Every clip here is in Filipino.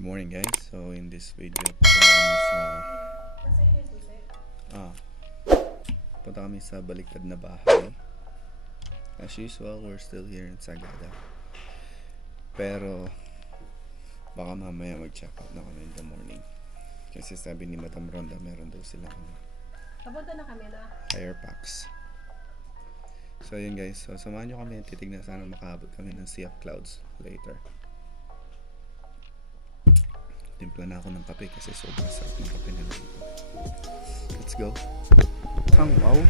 Good morning guys. So in this video punta kami sa baliktad na bahay. As usual, we're still here in Sagada. Pero baka mamaya mag-check out na kami in the morning. Kasi sabi ni Madam Ronda meron daw silang Papunta na kami na higher packs. So yun guys, so samahan nyo kami, titignan sana makahabot kami ng sea of clouds later. Timpla na ako ng kape kasi sobrang sarap ng kape nila dito. Let's go. Ang wow.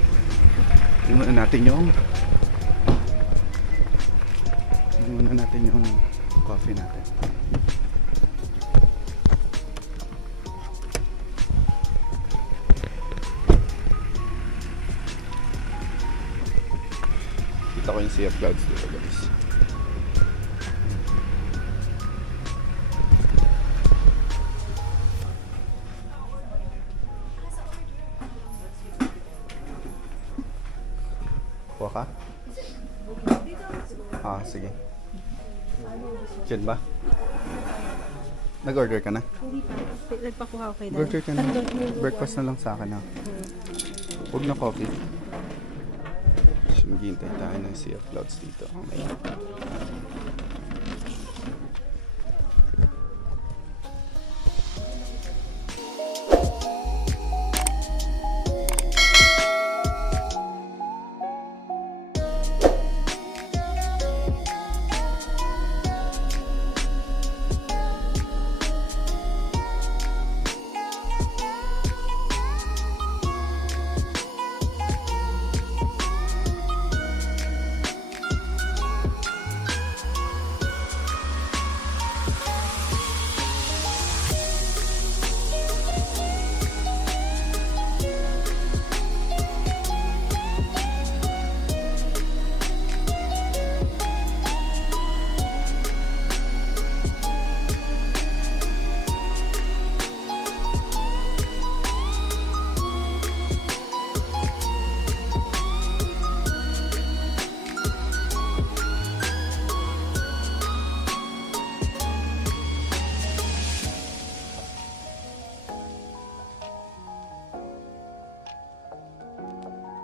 Tingnan natin yung coffee natin. Kita ko yung sea of clouds dito guys. Kuha ka? Sige. Diyan ba? Nag-order ka na? Hindi pa. Nagpakuha ko kayo. Order ka na. Breakfast na lang sa akin ha. Huwag na coffee. Maghihintay tayo ng sea of clouds dito. Okay.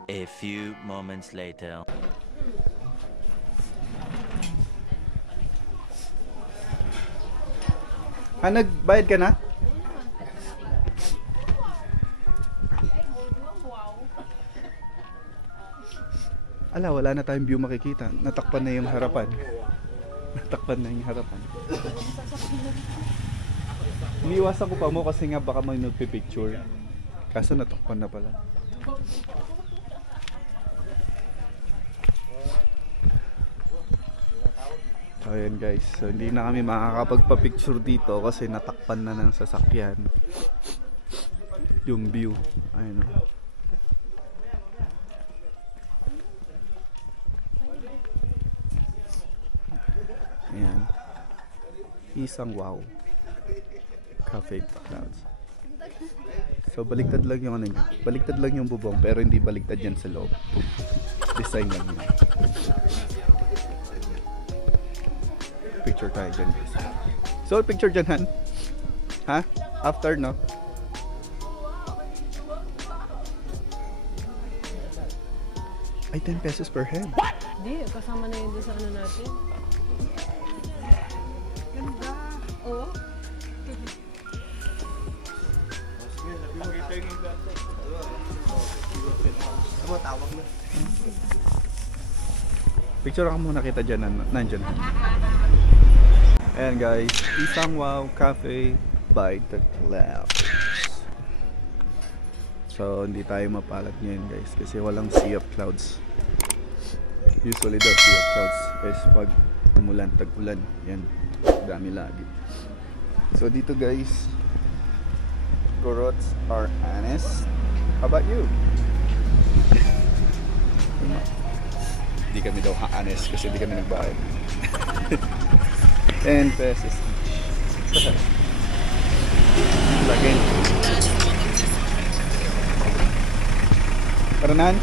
A few moments later. Nagbayad ka na? Wala na tayong view makikita. Natakpan na yung harapan. Iniwasan ko pa mo kasi nga baka may nagpipicture. Kaso natakpan na pala. So ayan guys, so hindi na kami makakapagpa-picture dito kasi natakpan na ng sasakyan yung view. Ayun o. Ayan. Isang wow Cafe Clouds. So baliktad lang yung baliktad lang yung bubong pero hindi baliktad yan sa loob. Design lang yun. Picture tayo dyan guys. So picture dyan Han? Ha? After no? Ay 10 pesos per head. Hindi, kasama na yun doon sa ano natin. Ganda. Oo. Picture ako muna kita dyan, nandyan. Ayan guys, isang wow cafe by the clouds. So hindi tayo mapalad ngayon guys kasi walang sea of clouds. Usually daw sea of clouds is pag umulan, tag-ulan. Yan, dami lagi. So dito guys, gorots are honest. How about you? Hindi kami daw honest kasi hindi kami nagbayad. 10 pesos each. Lagin. Paranan?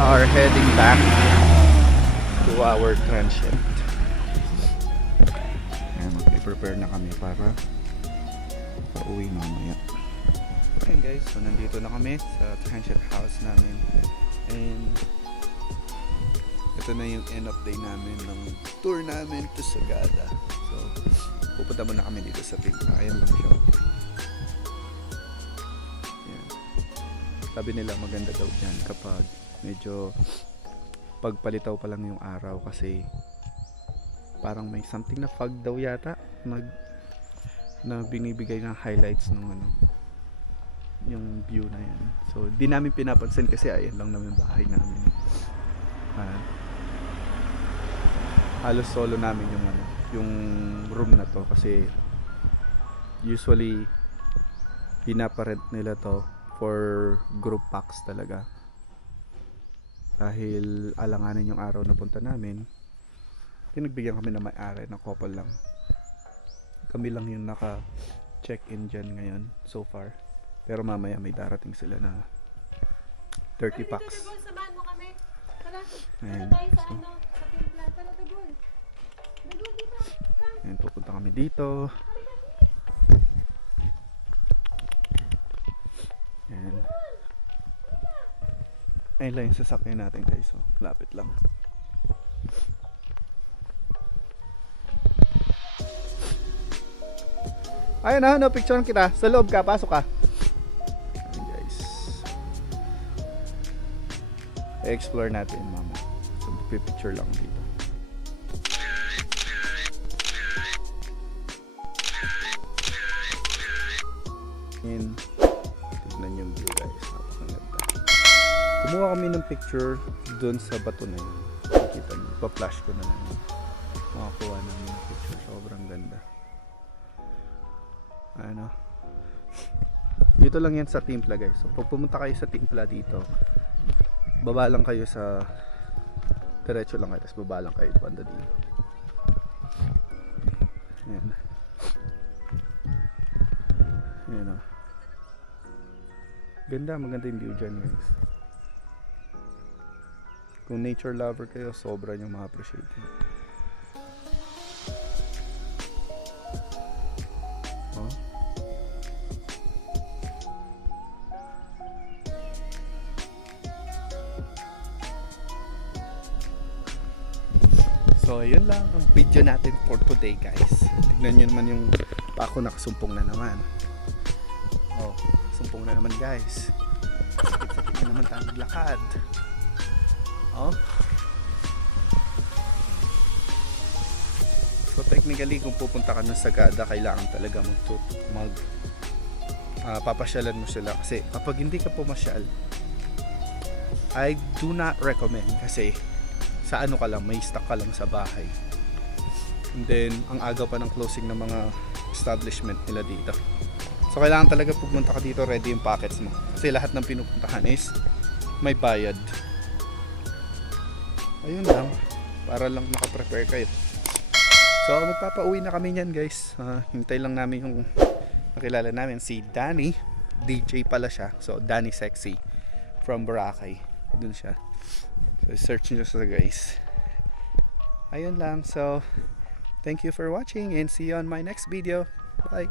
are heading back to our transient. Ayan, mag-prepare na kami para pauwi mamaya. Ayan guys, so nandito na kami sa transient house namin. And ito na yung end of day namin ng tour namin to Sagada. So pupunta muna kami dito sa Pink. Ayan lang siya. Ayan. Sabi nila maganda daw dyan kapag medyo pagpalitaw pa lang yung araw kasi parang may something na fog daw yata na binibigay ng highlights ng ano yung view na yan. So di namin pinapansin kasi ayan lang namin bahay namin. Halos solo namin yung ano, yung room na to kasi usually pinaparent nila to for group packs talaga. Dahil alanganin yung araw na punta namin, pinagbigyan kami na may-ari na couple lang. Kami lang yung naka-check-in dyan ngayon so far. Pero mamaya may darating sila na 30 packs. Samahan mo kami. Tara. Ayan, Tayo sa so, ano, sa timpla. Tara, Tagol. Tagol dito. ayan, pupunta kami dito. Ayan. Ayun lang yung sasakyan natin guys. So, lapit lang. Ayun na, no, picture kita. Sa loob ka, pasok ka. Ayun guys. I-explore natin mama. So, picture lang dito. Ayan. Tignan yung view guys. Napakaganda. Kumuha kami ng picture dun sa bato na yun. Nakikita nyo. Pa-flash ko na lang. Makakuha namin ng picture. Sobrang ganda. Ano? Dito lang yan sa Timpla guys. So pag pumunta kayo sa Timpla dito, baba lang kayo sa diretso lang kayo. Tapos baba lang kayo banda dito. Ayan. Ayan o. Ganda, maganda yung view dyan guys. Kung nature lover kayo, sobra nyo ma-appreciate yun. Oh. So ayun lang ang video natin for today guys. Tignan nyo naman yung pako nakasumpong na naman. Oh, sumpong na naman guys. Sakit-sakit na naman tayo maglakad. Oh. So technically kung pupunta ka ng Sagada, kailangan talaga papasyalan mo sila kasi kapag hindi ka pumasyal, I do not recommend kasi sa ano ka lang, may stock ka lang sa bahay. And then ang aga pa ng closing ng mga establishment nila dito. So kailangan talaga pupunta ka dito ready yung packets mo kasi lahat ng pinupuntahan is may bayad. Ayun lang, para lang nakaprepare kayo. So magpapauwi na kami niyan guys. Hintay lang namin yung nakilala namin si Danny. DJ pala siya. So Danny Sexy from Boracay. Dun siya. So search nyo sa guys. Ayun lang. So thank you for watching and see you on my next video. Bye.